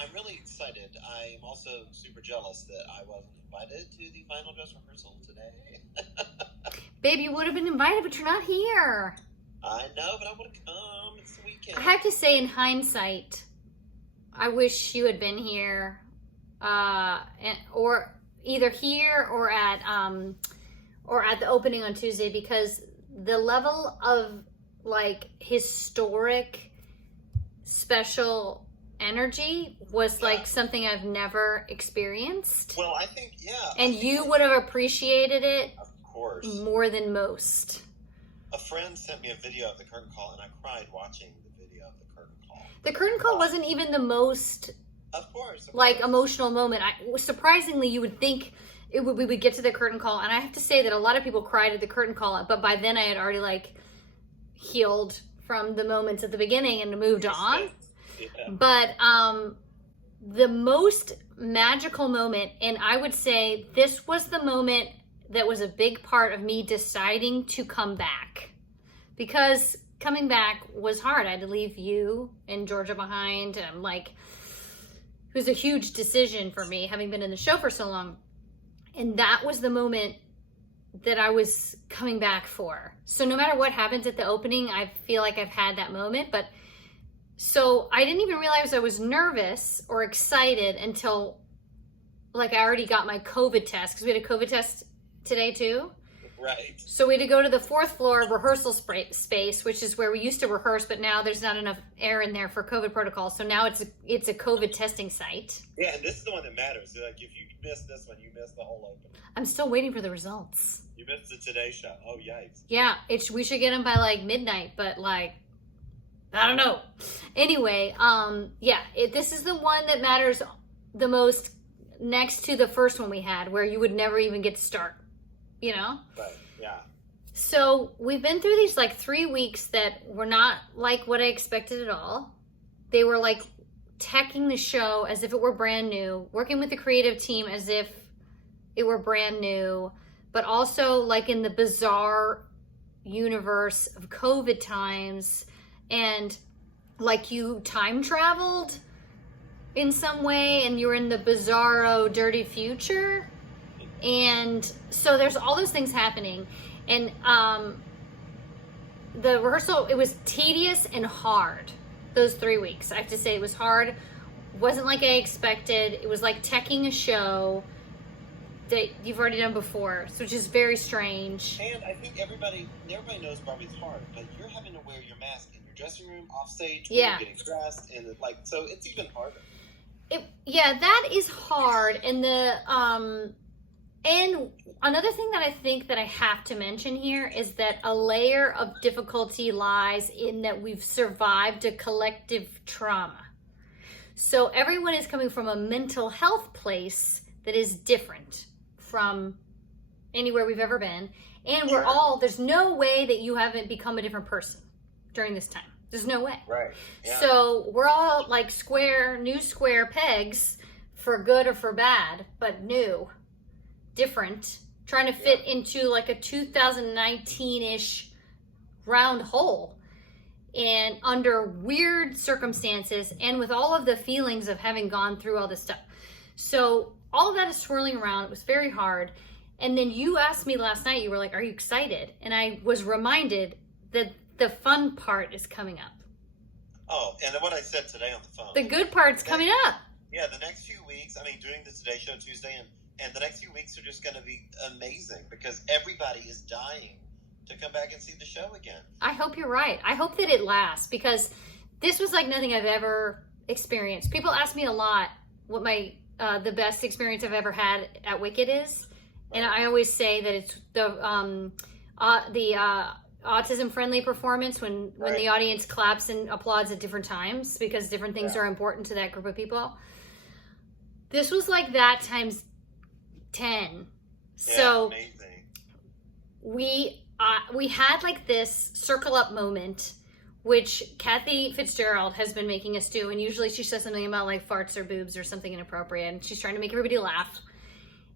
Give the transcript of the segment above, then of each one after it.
I'm really excited. I'm also super jealous that I wasn't invited to the final dress rehearsal today. Babe, you would have been invited, but you're not here. I know, but I want to come. It's the weekend. I have to say, in hindsight, I wish you had been here, or either here or at the opening on Tuesday, because the level of like historic, special energy was like something I've never experienced. Well, I think, and you would have appreciated it, of course, more than most. A friend sent me a video of the curtain call, and I cried watching the video of the curtain call. The curtain call wasn't even the most, of course, emotional moment. Surprisingly, you would think we would get to the curtain call, and I have to say that a lot of people cried at the curtain call, but by then I had already like healed from the moments at the beginning and moved on. Yeah. But the most magical moment, and I would say this was the moment that was a big part of me deciding to come back, because coming back was hard. I had to leave you and Georgia behind. It was a huge decision for me, having been in the show for so long. And that was the moment that I was coming back for. So no matter what happens at the opening, I feel like I've had that moment. But so I didn't even realize I was nervous or excited until like I already got my COVID test, because we had a COVID test today too. Right. So we had to go to the 4th floor rehearsal space, which is where we used to rehearse, but now there's not enough air in there for COVID protocol. So now it's a COVID testing site. Yeah, and this is the one that matters. Like, if you miss this one, you miss the whole opening. I'm still waiting for the results. You missed the Today Show. Oh, yikes. Yeah, we should get them by like midnight, but like, I don't know. Anyway, this is the one that matters the most, next to the first one we had, where you would never even get to start. You know? Right, yeah. So we've been through these like 3 weeks that were not like what I expected at all. They were like teching the show as if it were brand new, working with the creative team as if it were brand new, but also like in the bizarre universe of COVID times, and like you time traveled in some way and you're in the bizarro dirty future. And so there's all those things happening. And the rehearsal, it was tedious and hard, those 3 weeks. I have to say it was hard. It wasn't like I expected. It was like teching a show that you've already done before, which is very strange. And I think everybody knows Barbie's hard, but you're having to wear your mask in your dressing room, off stage, when you're getting dressed, and so it's even harder. That is hard. And and another thing that I think that I have to mention here is that a layer of difficulty lies in that we've survived a collective trauma. So everyone is coming from a mental health place that is different from anywhere we've ever been. And there's no way that you haven't become a different person during this time. There's no way. Right. Yeah. So we're all like new square pegs, for good or for bad, but new. Different, trying to fit into like a 2019-ish round hole, and under weird circumstances, and with all of the feelings of having gone through all this stuff. So all of that is swirling around. It was very hard. And then you asked me last night, you were like, are you excited? And I was reminded that the fun part is coming up. Oh, and what I said today on the phone. The good part's coming up. Yeah, the next few weeks, doing the Today Show Tuesday, and the next few weeks are just going to be amazing, because everybody is dying to come back and see the show again. I hope you're right. I hope that it lasts, because this was like nothing I've ever experienced. People ask me a lot what my the best experience I've ever had at Wicked is, and I always say that it's the autism-friendly performance when the audience claps and applauds at different times, because different things are important to that group of people. This was like that times 10. So amazing. We had like this circle up moment, which Kathy Fitzgerald has been making us do, and usually she says something about like farts or boobs or something inappropriate, and she's trying to make everybody laugh.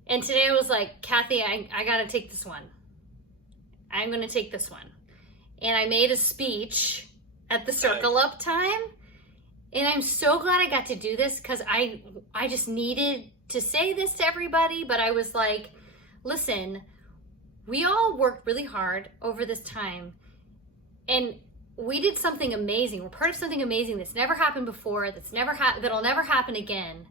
And today I was like, Kathy, I gotta take this one. I'm gonna take this one. And I made a speech at the circle up time, And I'm so glad I got to do this because I just needed to say this to everybody. But I was like, listen, we all worked really hard over this time. And we did something amazing. We're part of something amazing that's never happened before, that'll never happen again.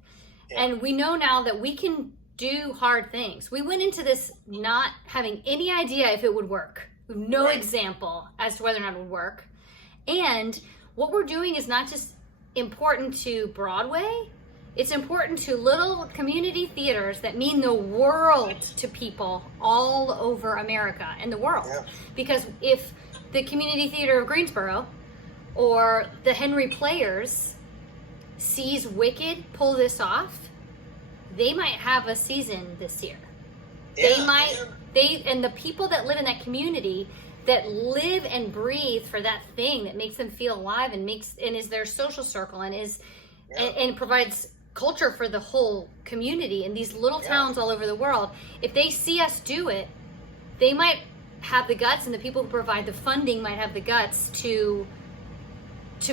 Yeah. And we know now that we can do hard things. We went into this not having any idea if it would work. We have no example as to whether or not it would work. And what we're doing is not just important to Broadway, it's important to little community theaters that mean the world to people all over America and the world. Yeah. Because if the Community Theater of Greensboro or the Henry Players sees Wicked pull this off, they might have a season this year. Yeah, and the people that live in that community that live and breathe for that thing that makes them feel alive and is their social circle and and provides culture for the whole community in these little towns all over the world. If they see us do it, they might have the guts, and the people who provide the funding might have the guts to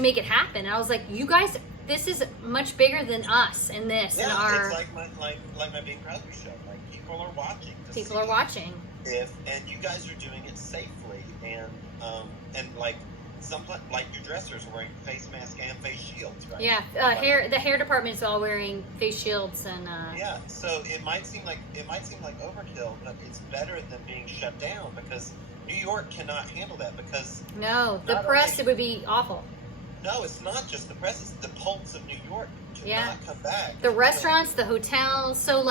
make it happen. And I was like, you guys, this is much bigger than us and this and our. It's like my Bing Crosby show. Like people are watching. People are watching. And you guys are doing it safely and like like your dressers are wearing face masks and face shields, right? Yeah, the hair department is all wearing face shields and. Yeah, so it might seem like overkill, but it's better than being shut down because New York cannot handle that because. No, the press it would be awful. No, it's not just the press; it's the pulse of New York to not come back. The restaurants, the hotels. So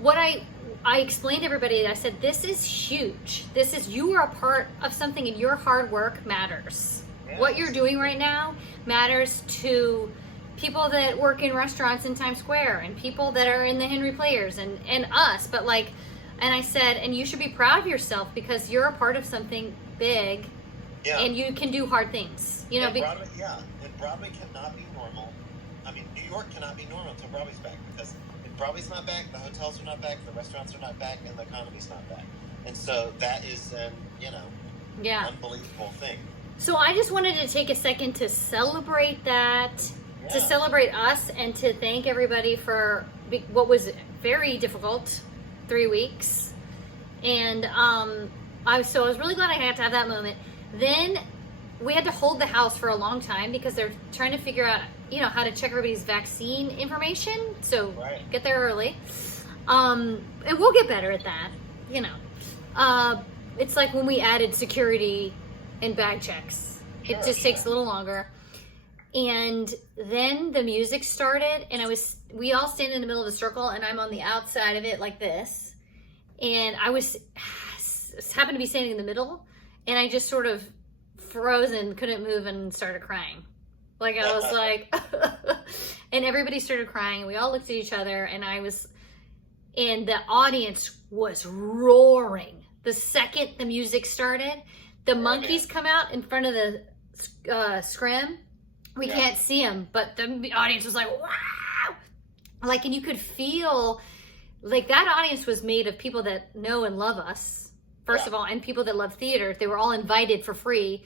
what I explained to everybody, I said, this is huge. You are a part of something and your hard work matters. Yes. What you're doing right now matters to people that work in restaurants in Times Square and people that are in the Henry Players and us. But and I said, and you should be proud of yourself because you're a part of something big and you can do hard things. You know, and Broadway cannot be normal. I mean, New York cannot be normal until Broadway's back because Broadway's not back, the hotels are not back, the restaurants are not back, and the economy's not back. And so that is an, unbelievable thing. So I just wanted to take a second to celebrate that, to celebrate us, and to thank everybody for what was very difficult 3 weeks. And I was really glad I got to have that moment. Then we had to hold the house for a long time because they're trying to figure out, how to check everybody's vaccine information. So get there early. And we'll get better at that, It's like when we added security and bag checks. It just takes a little longer. And then the music started, and we all stand in the middle of the circle, and I'm on the outside of it like this. And I happened to be standing in the middle, and I just sort of froze and couldn't move and started crying. I was like, and everybody started crying, and we all looked at each other, and the audience was roaring. The second the music started, the monkeys come out in front of the scrim. We can't see them, but the audience was like, wow! And you could feel, that audience was made of people that know and love us, first of all, and people that love theater. They were all invited for free.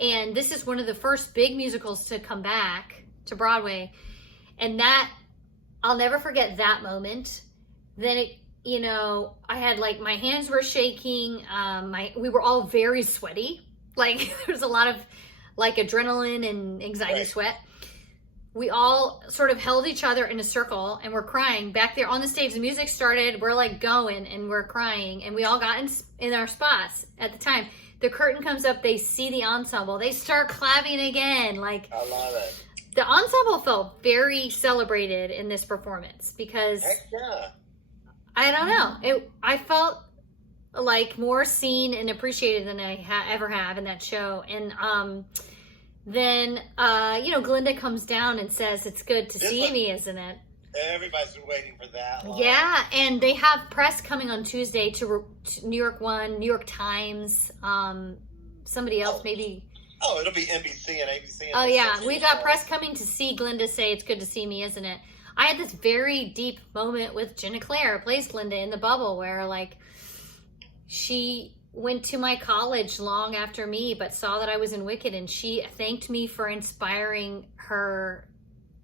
And this is one of the first big musicals to come back to Broadway. And I'll never forget that moment. Then I had my hands were shaking. We were all very sweaty. There was a lot of adrenaline and anxiety sweat. We all sort of held each other in a circle and we're crying back there on the stage. The music started. We're going and we're crying, and we all got in our spots at the time. The curtain comes up, they see the ensemble, they start clapping again. I love it. The ensemble felt very celebrated in this performance because I don't know. I felt more seen and appreciated than I ever have in that show. And then Glinda comes down and says, "It's good to see me, isn't it?" Everybody's been waiting for that long. Yeah, and they have press coming on Tuesday to New York One, New York Times, somebody else maybe. Oh, it'll be NBC and ABC. Oh yeah, we got press coming to see Glinda say, "It's good to see me, isn't it?" I had this very deep moment with Jenna Claire, who plays Glinda in The Bubble, where she went to my college long after me, but saw that I was in Wicked, and she thanked me for inspiring her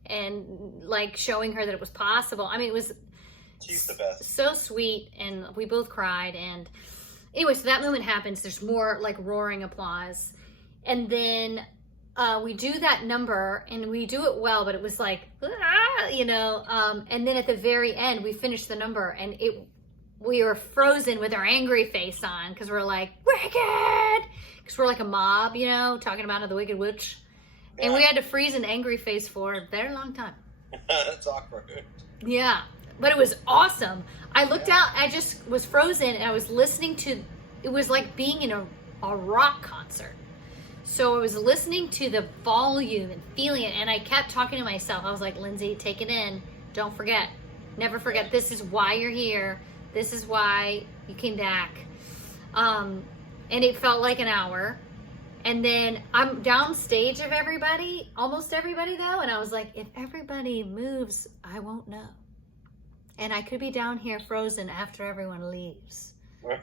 and like showing her that it was possible. I mean, it was She's the best. so sweet, and we both cried. And anyway, so that moment happens. There's more like roaring applause, and then we do that number, and we do it well, but it was like, and then at the very end, we finish the number, and we were frozen with our angry face on, because we're like, wicked, because we're like a mob, talking about the Wicked Witch, and we had to freeze an angry face for a very long time. That's awkward. Yeah, but it was awesome. I looked out, I just was frozen, and I was listening to, it was like being in a rock concert. So I was listening to the volume and feeling it, and I kept talking to myself. I was like, Lindsay, take it in. Don't forget. Never forget. This is why you're here. This is why you came back. And it felt like an hour. And then I'm downstage of everybody, almost everybody though, and I was like, if everybody moves, I won't know. And I could be down here frozen after everyone leaves. Right.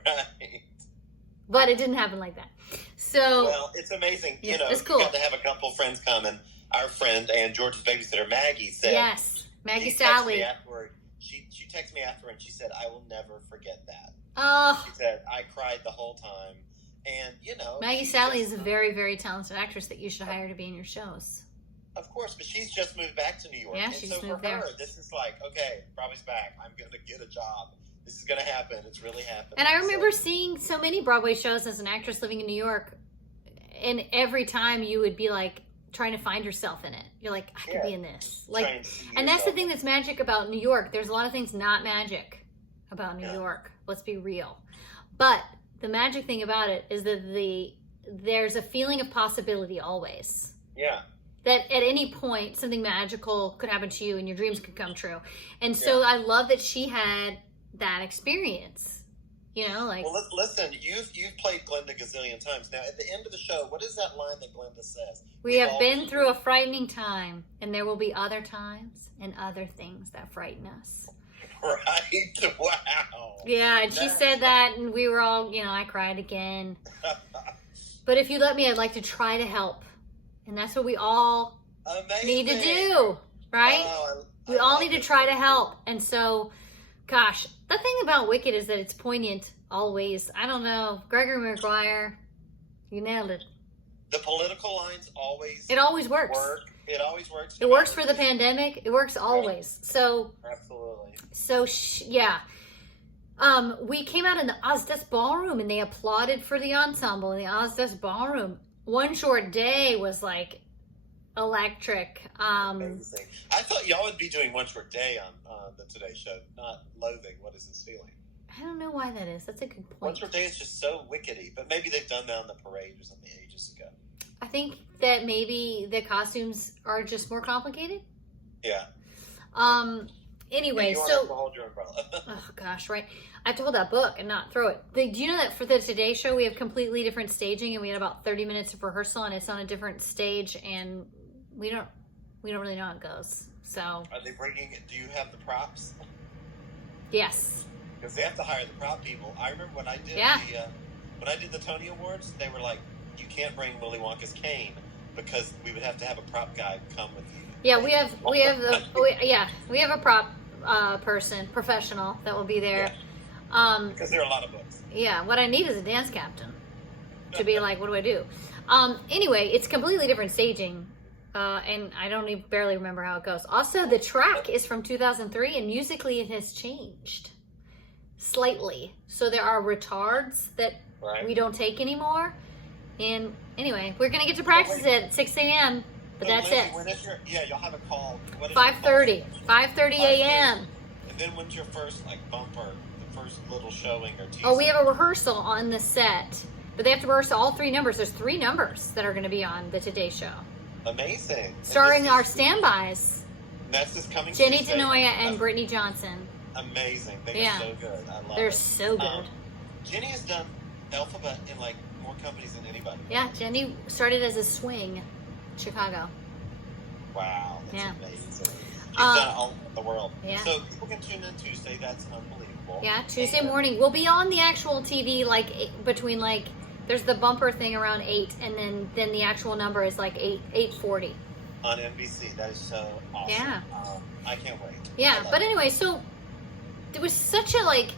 But it didn't happen like that. So, well, it's amazing. Yeah, it's cool. We got to have a couple friends come, and our friend and George's babysitter, Maggie, said, yes, Maggie she Sally. Texted me afterward, she texted me after, and she said, I will never forget that. Oh, She said, I cried the whole time. And, Maggie Sally is a very, very talented actress that you should hire to be in your shows. Of course, but she's just moved back to New York. Yeah, and she's so moved for her, there. this is like, okay, Broadway's back. I'm going to get a job. This is going to happen. It's really happening. And I remember seeing so many Broadway shows as an actress living in New York, and every time you would be like trying to find yourself in it. You're like, I could be in this. Like, and that's the thing that's magic about New York. There's a lot of things not magic about New York. Let's be real. But the magic thing about it is that there's a feeling of possibility always. Yeah. That at any point something magical could happen to you and your dreams could come true. And so I love that she had that experience. Like, well, listen, you've played Glinda a gazillion times. Now, at the end of the show, what is that line that Glinda says? we have been through a frightening time, and there will be other times and other things that frighten us. Right? Wow. Yeah, and she said that, and we were all, I cried again. But if you let me, I'd like to try to help. And that's what we all need to do, right? We all need to try to help. And so, gosh, the thing about Wicked is that it's poignant always. I don't know. Gregory Maguire, you nailed it. The political lines always It always works. It always works. It works for the pandemic. It works always. So, absolutely. So, yeah. We came out in the Ozdes Ballroom, and they applauded for the ensemble in the Ozdes Ballroom. One Short Day was like electric. Amazing. I thought y'all would be doing One Short Day on the Today Show, not Loathing. What is this feeling? I don't know why that is. That's a good point. One Short Day is just so wickedy, but maybe they've done that on the parade or something ages ago. I think that maybe the costumes are just more complicated. Yeah. Anyway, you so have to hold your umbrella. oh gosh, right. I have to hold that book and not throw it. Do you know that for the Today Show we have completely different staging, and we had about 30 minutes of rehearsal, and it's on a different stage, and we don't really know how it goes. So Are they bringing? Do you have the props? yes. Because they have to hire the prop people. I remember when I did when I did the Tony Awards, they were like, you can't bring Willy Wonka's cane because we would have to have a prop guy come with you. Yeah, we have a prop person, professional that will be there. Yeah. Because there are a lot of books. Yeah, what I need is a dance captain to be like, what do I do? Anyway, it's completely different staging, and I don't even barely remember how it goes. Also, the track is from 2003, and musically it has changed slightly. So there are retards that we don't take anymore. And anyway, we're going to get to practice it at 6 a.m., but that's Lindsay, it. When is you'll have a call. 5:30 a.m. And then when's your first bumper, the first little showing or teaser? Oh, we have a rehearsal on the set, but they have to rehearse all 3 numbers. There's 3 numbers that are going to be on the Today Show. Amazing. Starring our standbys. That's this coming Jenny Tuesday. DeNoia and Brittany Johnson. Amazing. They are so good. I love They're it. so good. Jenny has done Alphabet in more companies than anybody. Yeah, Jenny started as a swing, Chicago. Wow, that's Yeah. amazing. She's done it all over the world. Yeah. So people can tune in Tuesday. That's unbelievable. Yeah, Tuesday morning. We'll be on the actual TV between there's the bumper thing around 8, and then the actual number is 8:40. on NBC. That is so awesome. Yeah. I can't wait. Yeah, but anyway, so there was such a like.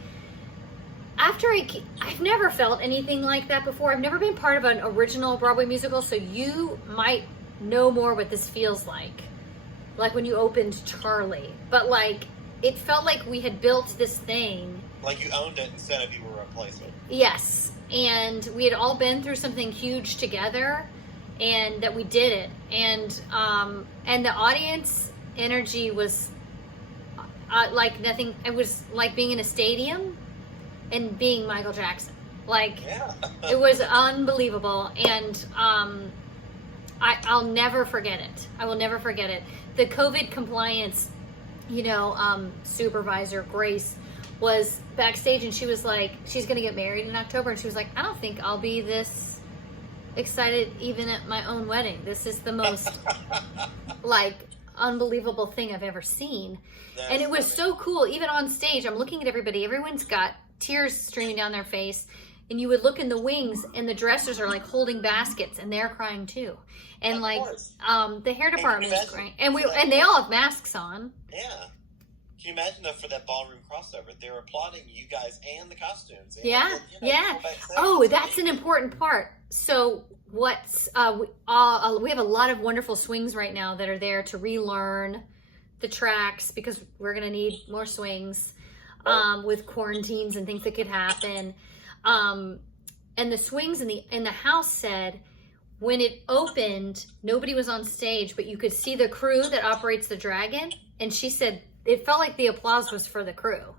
After I've never felt anything like that before. I've never been part of an original Broadway musical, so you might know more what this feels like when you opened Charlie. But like, it felt like we had built this thing. Like you owned it instead of you were a replacement. Yes, and we had all been through something huge together, and that we did it. And the audience energy was like nothing. It was like being in a stadium and being Michael Jackson. Like, yeah. it was unbelievable. And I'll never forget it. I will never forget it. The COVID compliance, supervisor, Grace, was backstage, and she was like, she's going to get married in October. And she was like, I don't think I'll be this excited even at my own wedding. This is the most, like, unbelievable thing I've ever seen. And it was so cool. Even on stage, I'm looking at everybody. Everyone's got tears streaming down their face, and you would look in the wings, and the dressers are like holding baskets, and they're crying too. And like, the hair department is crying, and they all have masks on. Yeah. Can you imagine though, for that ballroom crossover, they're applauding you guys and the costumes. Yeah. Oh, that's an important part. So what's we have a lot of wonderful swings right now that are there to relearn the tracks, because we're gonna need more swings. With quarantines and things that could happen. And the swings in the house said, when it opened, nobody was on stage, but you could see the crew that operates the dragon. And she said it felt like the applause was for the crew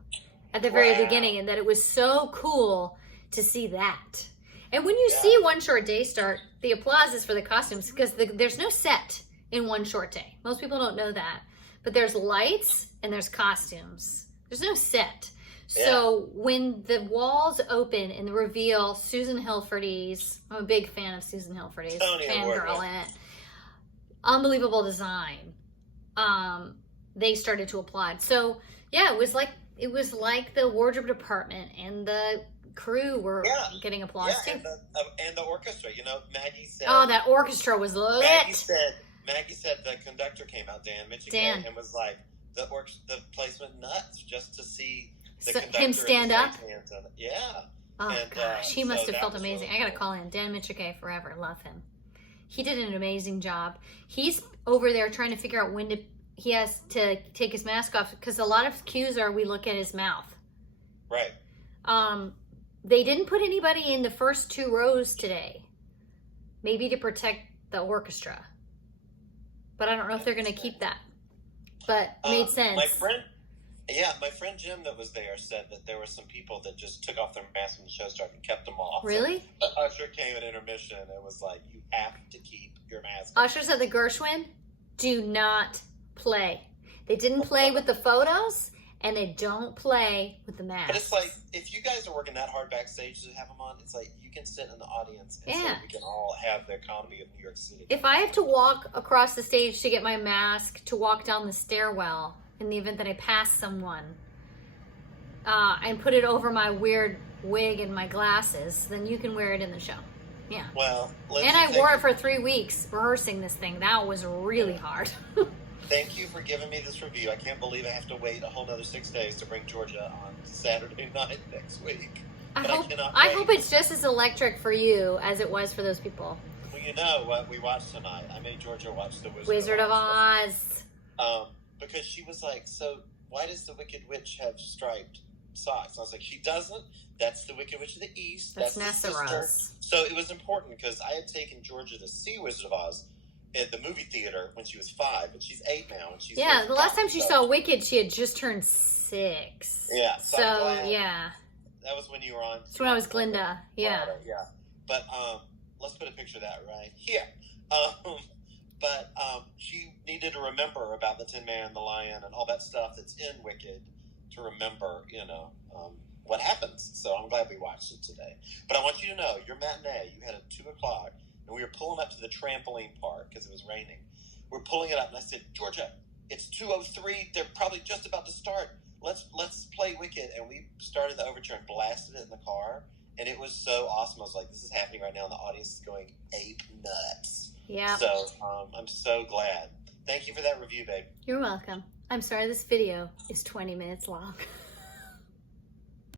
at the very beginning, and that it was so cool to see that. And when you see One Short Day start, the applause is for the costumes, because there's no set in One Short Day. Most people don't know that. But there's lights and there's costumes. There's no set. So when the walls open and the reveal Susan Hilferty's, I'm a big fan of Susan Hilferty's, fangirl in it, unbelievable design, they started to applaud. So yeah, it was like the wardrobe department and the crew were getting applause too. And the orchestra, Maggie said. Oh, that orchestra was lit. Maggie said the conductor came out, Dan Mitchell, and was like, the place went nuts just to see the conductor him stand up. Yeah. Oh gosh, he must have felt amazing. I gotta call him Dan Mitchell forever. Love him. He did an amazing job. He's over there trying to figure out when he has to take his mask off, because a lot of cues are we look at his mouth. Right. They didn't put anybody in the first 2 rows today, maybe to protect the orchestra. But I don't know if they're going to keep that. But it made sense. My friend Jim that was there said that there were some people that just took off their masks when the show started and kept them off. Really? So the usher came at intermission and was like, you have to keep your mask on. Ushers at the Gershwin do not play. They didn't play with the photos, and they don't play with the masks. But it's like, if you guys are working that hard backstage to have them on, it's like you can sit in the audience and so we can all have the economy of New York City. If I have to walk across the stage to get my mask, to walk down the stairwell in the event that I pass someone, and put it over my weird wig and my glasses, then you can wear it in the show. Yeah. Well, and I wore it for 3 weeks rehearsing this thing. That was really hard. Thank you for giving me this review. I can't believe I have to wait a whole nother 6 days to bring Georgia on Saturday night next week. I hope it's just as electric for you as it was for those people. Well, you know what we watched tonight? I made Georgia watch The Wizard of Oz. Because she was like, so why does the Wicked Witch have striped socks? And I was like, she doesn't. That's the Wicked Witch of the East. That's Nessa Rose. So it was important because I had taken Georgia to see Wizard of Oz at the movie theater when she was 5, but she's 8 now. And she's the last time she saw Wicked, she had just turned 6. Yeah. So yeah. That was when you were on. That's when I was Glinda. Yeah. Yeah. But let's put a picture of that right here. But she needed to remember about the Tin Man, the Lion, and all that stuff that's in Wicked to remember, what happens. So I'm glad we watched it today. But I want you to know, your matinee, you had at 2 o'clock, and we were pulling up to the trampoline park because it was raining. We're pulling it up, and I said, Georgia, it's 2:03. They're probably just about to start. Let's play Wicked. And we started the overture and blasted it in the car. And it was so awesome. I was like, this is happening right now, and the audience is going ape nuts. Yeah. So I'm so glad Thank you for that review, babe. You're welcome. I'm sorry this video is 20 minutes long.